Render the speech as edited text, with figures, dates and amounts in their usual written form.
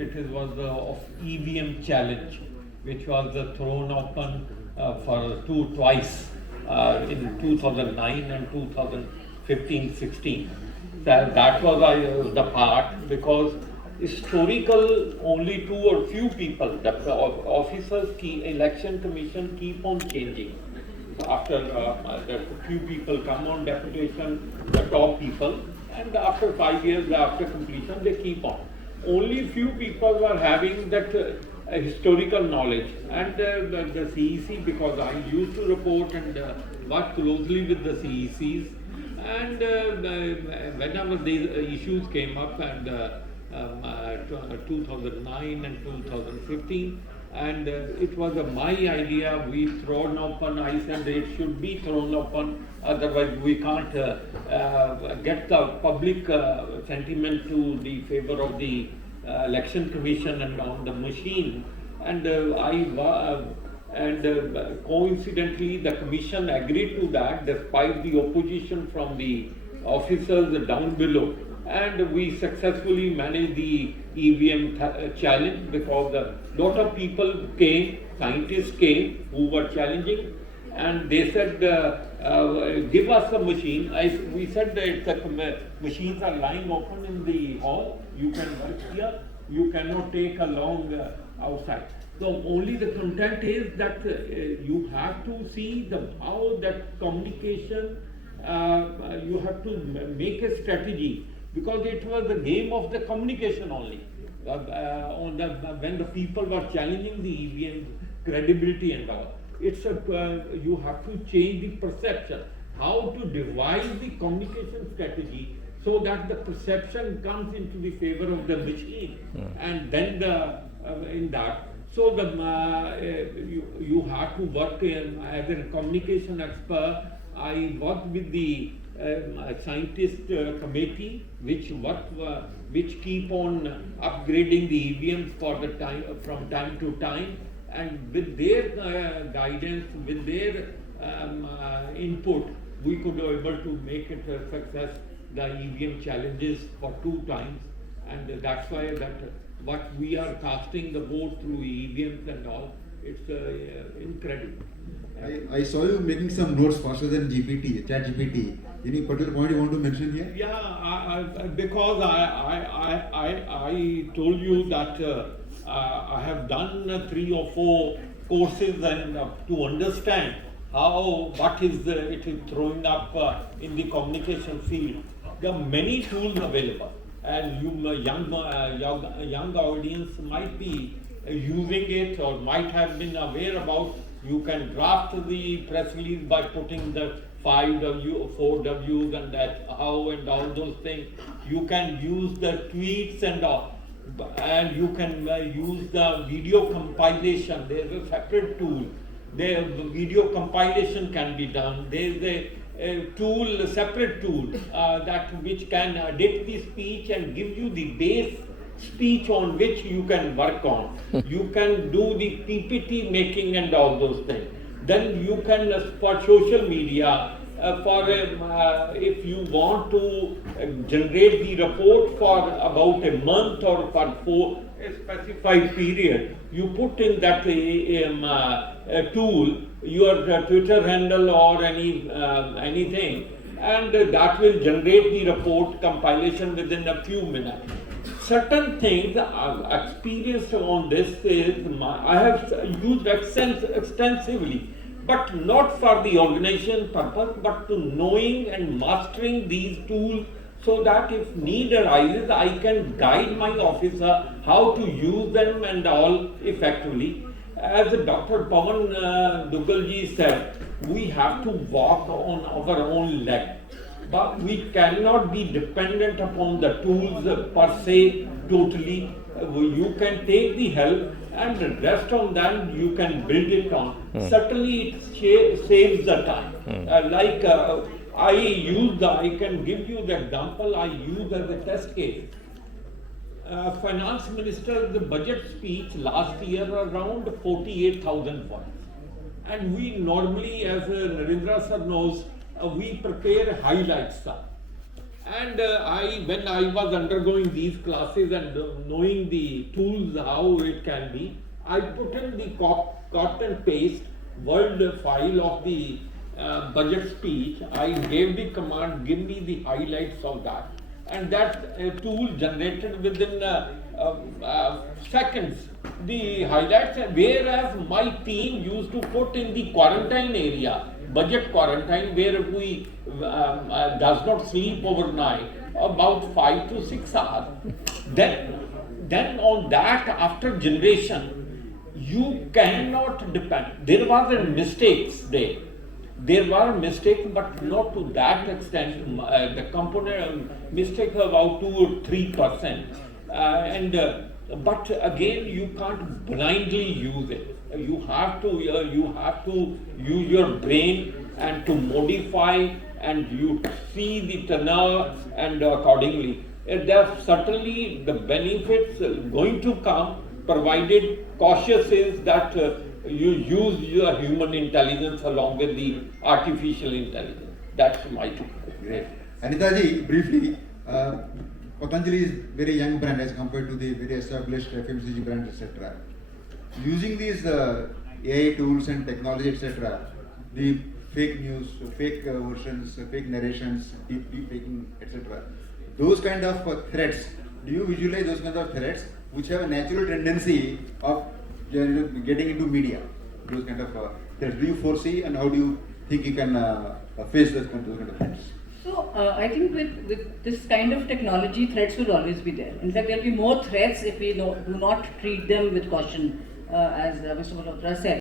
it was the of EVM challenge, which was thrown open for twice in 2009 and 2015-16. That was the part, because historical only two or few people, the officers, election commission keep on changing. After the few people come on deputation, the top people, and after 5 years after completion they keep on. Only few people were having that historical knowledge, and the CEC, because I used to report and work closely with the CECs, and whenever these issues came up, and 2009 and 2015, and it was my idea, we thrown open. I said it should be thrown open, otherwise we can't get the public sentiment to the favor of the election commission and on the machine. And coincidentally the commission agreed to that despite the opposition from the officers down below, and we successfully managed the EVM challenge, because a lot of people came, scientists came who were challenging, and they said, give us a machine. We said that the machines are lying open in the hall, you can work here, you cannot take along outside. So only the content is that you have to see how that communication, you have to make a strategy, because it was the game of the communication only. When the people were challenging the EVM credibility and all, it's you have to change the perception, how to devise the communication strategy so that the perception comes into the favor of the machine, and then in that. So you have to work as a communication expert. I worked with the scientist committee, which keep on upgrading the EVMs from time to time, and with their guidance, with their input, we could be able to make it a success, the EVM challenges for 2 times, and that's why what we are casting the vote through EVMs and all, it's incredible. I saw you making some notes faster than ChatGPT. Any particular point you want to mention here? Yeah, because I told you that I have done 3 or 4 courses, and to understand what is it is throwing up in the communication field. There are many tools available, and young audience might be using it or might have been aware about. You can draft the press release by putting the 5W, 4Ws, and that how and all those things. You can use the tweets and all, and you can use the video compilation. There is a separate tool. The video compilation can be done. There is a separate tool which can edit the speech and give you the base speech on which you can work on. You can do the PPT making and all those things. Then you can, for social media, if you want to generate the report for about a month or for a specified period, you put in that tool your Twitter handle or anything, and that will generate the report compilation within a few minutes. Certain things I've experienced on this is I have used extensively, but not for the organization purpose, but to knowing and mastering these tools, so that if need arises, I can guide my officer how to use them and all effectively. As Dr. Pawan Dugalji said, we have to walk on our own leg. But we cannot be dependent upon the tools per se totally. You can take the help, and the rest on that you can build it on. Certainly it saves the time. I can give you the example I used as a test case. Finance Minister's budget speech last year around 48,000 words. And we normally, as Narendra sir knows, we prepare highlights stuff. And when I was undergoing these classes and knowing the tools, how it can be, I put in the cut and paste word file of the budget speech. I gave the command, give me the highlights of that, and that tool generated within seconds the highlights. Whereas my team used to put in the quarantine area, budget quarantine, where we does not sleep overnight, about 5 to 6 hours. Then on that, after generation, you cannot depend. There was a mistakes there. There were mistakes, but not to that extent. The component mistake about 2 or 3%, but again, you can't blindly use it. You have to use your brain and to modify, and you see the tenor and accordingly. There certainly the benefits going to come, provided cautious is that you use your human intelligence along with the artificial intelligence. That's my two. Great. Anitaji, briefly, Patanjali is very young brand as compared to the very established FMCG brands, etc. Using these AI tools and technology, etc., the fake news, fake versions, fake narrations, deep faking, etc. Those kind of threats, do you visualize those kind of threats which have a natural tendency of getting into media? Those kind of threats, do you foresee, and how do you think you can face those kind of threats? So I think with this kind of technology, threats will always be there. In fact, there will be more threats if we do not treat them with caution, as Mr. Malhotra said.